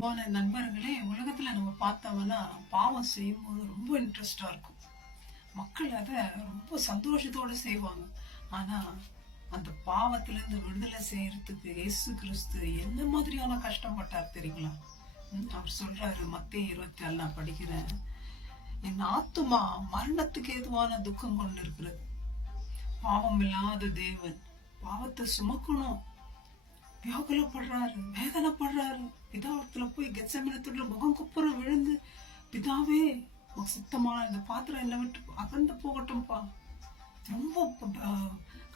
நண்பர்களே, உலகத்துல நம்ம பார்த்தோம்னா பாவம் செய்யும்போது ரொம்ப இன்ட்ரெஸ்டா இருக்கும். மக்கள் அத ரொம்ப சந்தோஷத்தோட செய்வாங்க. ஆனா அந்த பாவத்துல இருந்து விடுதலை செய்யறதுக்கு இயேசு கிறிஸ்து என்ன மாதிரியான கஷ்டப்பட்டார் தெரியுங்களா? அவர் சொல்றாரு, மத்தேயு 24 நான் படிக்கிறேன். என் ஆத்துமா மரணத்துக்கு ஏதுவான துக்கம் கொண்டு இருக்கிறது. பாவம் இல்லாத தேவன் பாவத்தை சுமக்கணும், வியாகுலப்படுறாரு, வேதனைப்படுறாரு. பிதாவத்துல போய் கெத்செமனேல முகம் குப்புற விழுந்து, பிதாவே உனக்கு சித்தமான இந்த பாத்திரம் என்ன விட்டு அகன்று போகட்டும்பா, ரொம்ப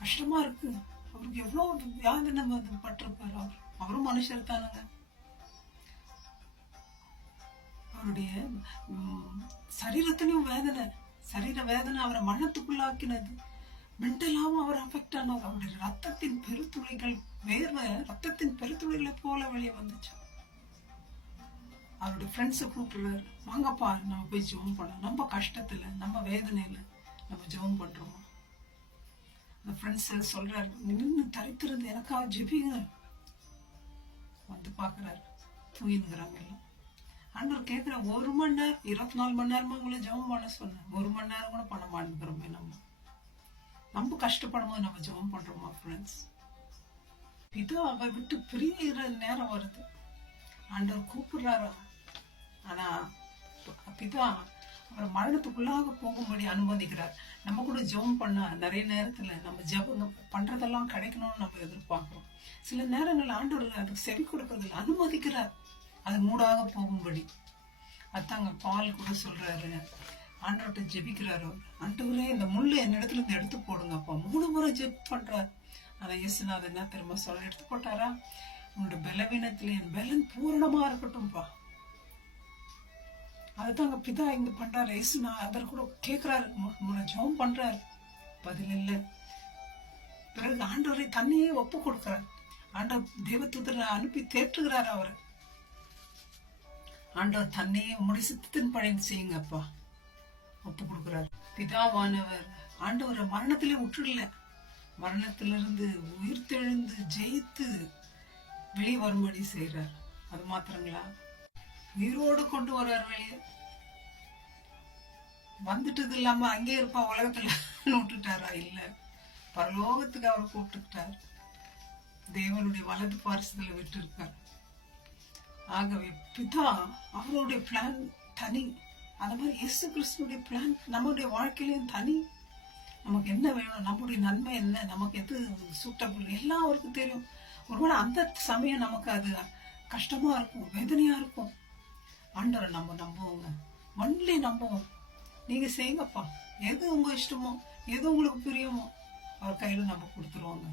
கஷ்டமா இருக்கு. அவருக்கு எவ்வளவு வேதனை பட்டிருப்பாரு. அவரும் மனுஷர் தானுங்க. அவருடைய சரீரத்திலையும் வேதனை, சரீர வேதனை அவரை மரணத்துக்குள்ளாக்கினது. மென்டலாவும் அவர் அஃபெக்ட் ஆனார். அவருடைய ரத்தத்தின் பெருத்துளைகள், வேர்வை ரத்தத்தின் பெருத்துளைகளை போல வெளியே வந்துச்சு. அவருடைய ஃப்ரெண்ட்ஸை கூப்பிடுறாரு, வாங்கப்பா நம்ம போய் ஜெபம் பண்ணலாம். நம்ம கஷ்டத்துல, நம்ம வேதனையில நம்ம ஜெபம் பண்றோமா? அந்த ஃப்ரெண்ட்ஸ் சொல்றாரு, நின்று தரித்திருந்து எனக்காக ஜெபிங்க. வந்து பாக்குறாரு, தூயின்கிறாங்க எல்லாம். ஆண்டவர் கேட்கிற, 1 மணி நேரம் 24 மணி நேரமா உங்களை ஜெபம் பண்ண சொன்னேன், 1 மணி நேரம் கூட பண்ண மாட்டேங்கிறோமே. நம்ம கஷ்டப்படும் போது நம்ம ஜெபம் பண்றோமா ஃப்ரெண்ட்ஸ்? இதோ அவ விட்டு பிரிகிற நேரம் வருது. ஆண்டவர் கூப்பிடுறாரா? ஆனா பிதா அவரை மரணத்துக்குள்ளாக போகும்படி அனுமதிக்கிறார். நம்ம கூட ஜெபம் பண்ணா நிறைய நேரத்துல நம்ம ஜெபம் பண்றதெல்லாம் கிடைக்கணும்னு நம்ம எதிர்பார்க்கிறோம். சில நேரங்கள் ஆண்டவர் அதுக்கு செவி கொடுக்கறதில்ல, அனுமதிக்கிறார் அது மூடாக போகும்படி. அதாங்க பால் கூட சொல்றாரு, ஆண்டவர்கிட்ட ஜெபிக்கிறாரு, ஆண்டவரே இந்த முள்ளு என் இடத்துல இருந்து எடுத்து போடுங்கப்பா. 3 முறை ஜெப் பண்றார். ஆனா இயேசுநாதர் என்ன திரும்ப சொல்ல, எடுத்து போட்டாரா? உன்னோட பலவீனத்துல என் பலன் பூரணமா இருக்கட்டும்பா. அதுதாங்க பிதா இங்க பண்றாரு. இயேசுநாதர் கூட கேட்கிறாரு, ஜெபம் பண்றாரு, பதில் இல்லை. பிறகு ஆண்டவரை தன்னையே ஒப்பு கொடுக்கிறார். ஆண்டவர் தேவதூதரை அனுப்பி தேற்றுகிறார் அவரை. ஆண்டவர் தன்னையே உங்களுடைய சித்தத்தின் பணி செய்யுங்கப்பா ஒப்பு கொடுக்கிறார். பிதாவானவர் ஆண்டவரை மரணத்திலே விட்டுடல, மரணத்திலிருந்து உயிர்த்தெழுந்து ஜெயித்து வெளியே வரும்படி செய்யறார். அது மாத்திரங்களா, உயிரோடு கொண்டு வர்றார் வெளியே. வந்துட்டது இல்லாம அங்கே இருப்பா உலகத்துல விட்டுட்டாரா? இல்ல, பரலோகத்துக்கு அவர் கூப்பிட்டுட்டார். தேவனுடைய வலது பாரசத்துல விட்டு இருக்கார். ஆகவே பிதா அவருடைய பிளான் தனி. அந்த மாதிரி இயேசு கிறிஸ்துடைய பிளான் நம்முடைய வாழ்க்கையிலும் தனி. நமக்கு என்ன வேணும், நம்முடைய நன்மை என்ன, நமக்கு எது சூட்டபிள் எல்லாம் அவருக்கு தெரியும். ஒருவேளை அந்த சமயம் நமக்கு அது கஷ்டமா இருக்கும், வேதனையா இருக்கும். ஆண்டவரை நம்ம நம்புவோங்க, ஒன்லி நம்புவோம். நீங்க செய்யுங்கப்பா, எது உங்க இஷ்டமோ, எது உங்களுக்கு பிரியமோ அவர் கையில நம்ம கொடுத்துருவோங்க.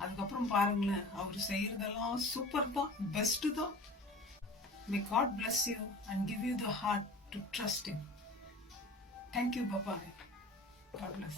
அதுக்கப்புறம் பாருங்களேன், அவர் செய்யறதெல்லாம் சூப்பர் தான், பெஸ்ட் தான். May God bless you and give you the heart to trust Him. Thank you, Baba. God bless.